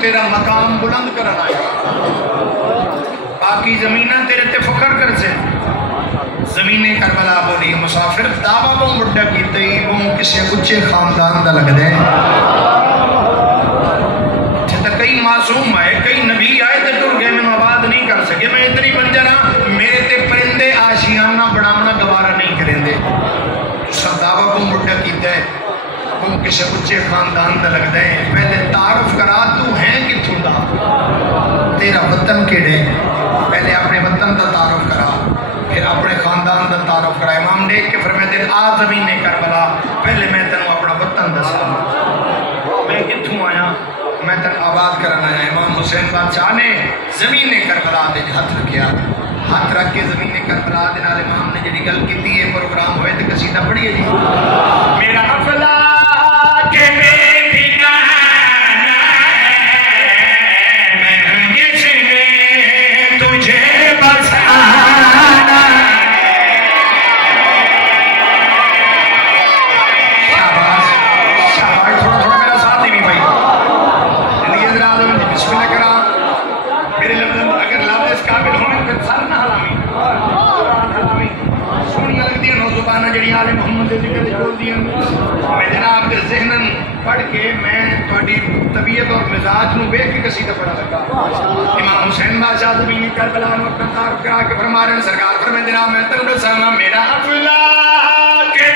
तेरा मकाम बुलंद करना आया, बाकी जमीन तेरे ते फखर कर मुसाफिर दावा बहुत बड़ा कीता ही वो किसी उच्चे खानदान का लगता है। तो कई मासूम आए कई नबी आए तो टुर गए मैं आबाद नहीं कर सके मैं इतनी बंजर हाँ मेरे ते परिंदे आशियाना बनावना गवारा नहीं करेंगे। दावा बहुत बड़ा कीता है वो किसी उच्चे खानदान का लगता है। पहले तारुफ करा तू है किथों का तेरा वतन केड़े पहले अपने वतन का तारुफ करा फिर अपने खानदान का तारुफ करा। इमाम देख के फिर मैं तेरे आ ज़मीन करबला पहले मैं तेन अपना वतन दसा मैं किथों आया मैं तेन आबाद करना आया। इमाम हुसैन बादशाह ने ज़मीन करबला दे हाथ रखा हाथ रख के ज़मीन करबला दे नाल इमाम ने जी गल की है प्रोग्राम होए तो कसीदा पढ़िए जी मेरा अफला के तुझे बसाना शाबाश शाबाश थोड़ा थोड़ा मेरा साथ ही भाई जिंदगी जरा बिस्मिल्लाह करा मेरे लफ्ज़ अगर लफ्ज़ इस काबिल होने फिर सर ना हलामी सोनिया लगती है नौजुबाना जड़ी आले मोहम्मद के जिक्र बोल दिया मैं जनाब के ज़हनन पढ़ के मैं थोड़ी तबीयत और मिजाज में वेख के कसीदा पढ़ा लगा। इमाम हुसैन बादशाह ज़मीन करबला में अपना तारुफ करा के फरमा रहे सरकार पर मैं जनाब मैं तेन दसांगा मेरा अफला के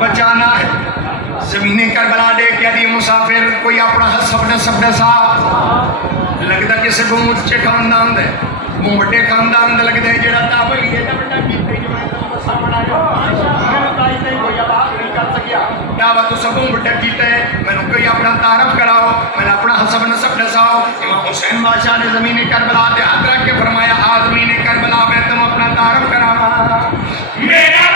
बचाना है ज़मीन करबला दे क्या दी मुसाफिर कोई अपना हसब नसब दसा लगता किसी को उच्चे खानदान दे वो बड़े खानदान का लगता है जेड़ा दावा ही है बड़ा कीते दावा तो सब बड़ा कीता है मैंने कोई अपना तारफ कराओ मैंने अपना हसब नसब दसाओ। इमाम हुसैन बादशाह ने ज़मीन करबला दे हाथ रख के फरमाया आ ज़मीन करबला में तुम अपना तारफ करावा मेरा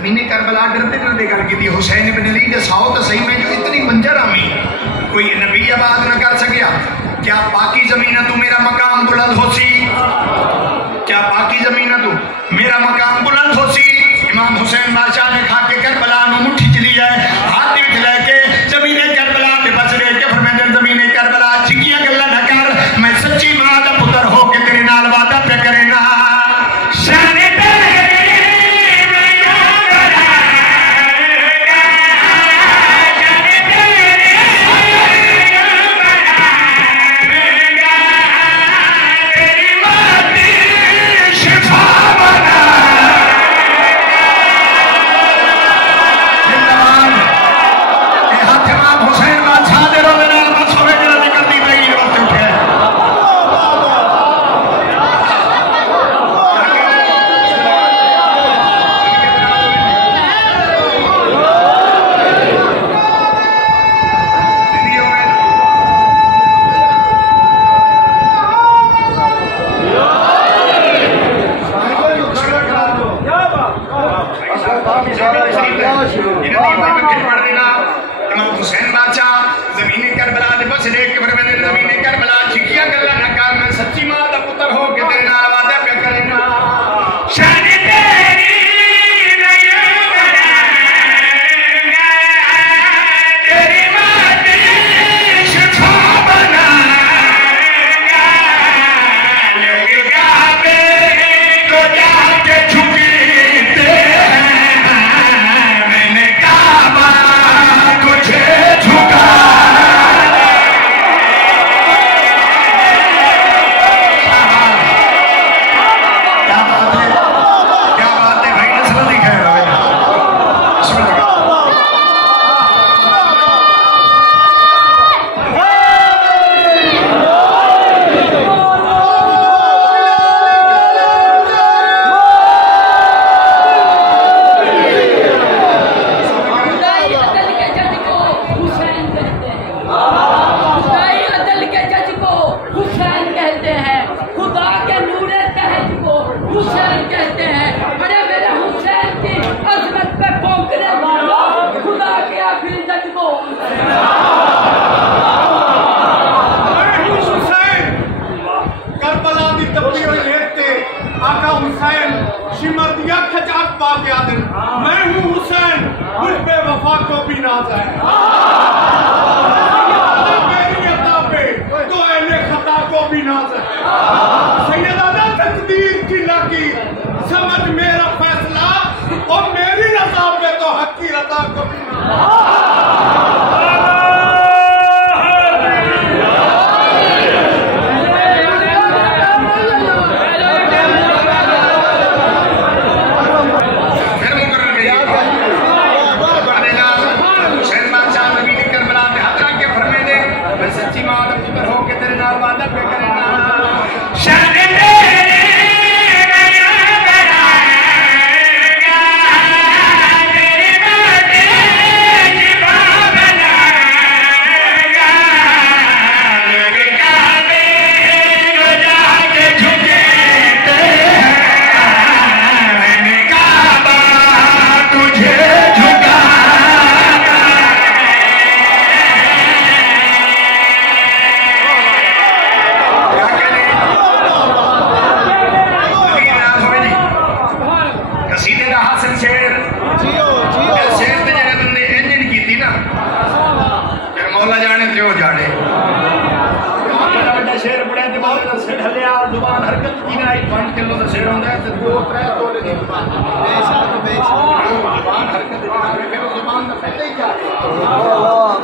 ज़मीने करबला डरते डरते गल की हुसैन इब्न अली दे साओ तो सही में जो इतनी मंजर आमी कोई नबी आबाद न कर सकिया। क्या बाकी जमीन तू मेरा मकाम बुलंद हो सी? क्या बाकी जमीन तू मेरा मकाम बुलंद हो सी? इमाम हुसैन बादशाह ने खा के करबला मुट्ठी चली है हाथ में लेके जमीने करबला के बस रहे के फरमाते जमीने करबला चिकिया गल्ला न कर, मैं सच्ची मां दा पुत्र हो के तेरे नाल वादा पे करेना। शाने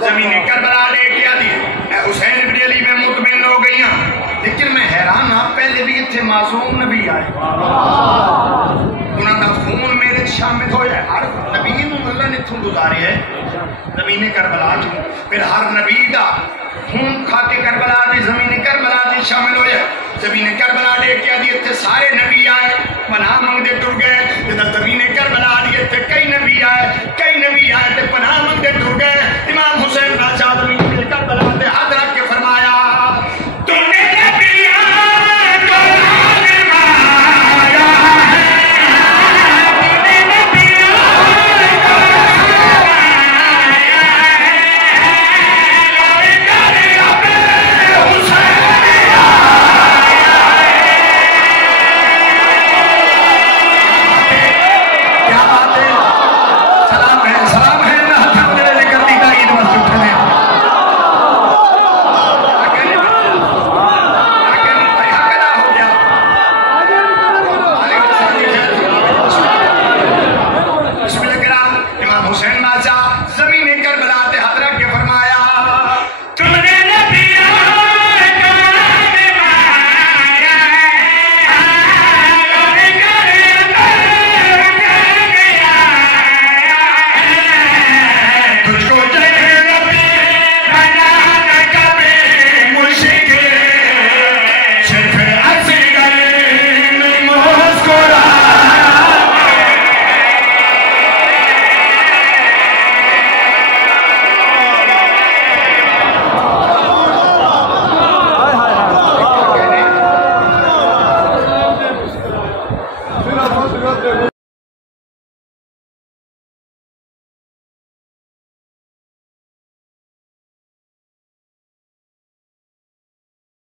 जमीने करबला लेके आती हुसैन इब्न अली में मुतमिन हो गई। लेकिन मैं हैरान हाँ पहले भी इतने मासूम नबी आए उन्होंने खून मेरे शामिल हो जाए हर नबी अल्लाह ने इतों गुजारे है जमीने करबला फिर हर नबी का खून खा के करबला दी जमीने करबला दी शामिल हो जाए। जमीने करबला लेके आती इतने सारे नबी आए पनाह मंगते टुर गए। जब जमीने करबला दी इतने कई नबी आए तो पनाह मंगते टुर गए। इमाम हुसैन बादशाह जमीने करबला दे हाथ रख के फरमाया तुमने नबियां को लाज़िम आया है, तुमने नबियां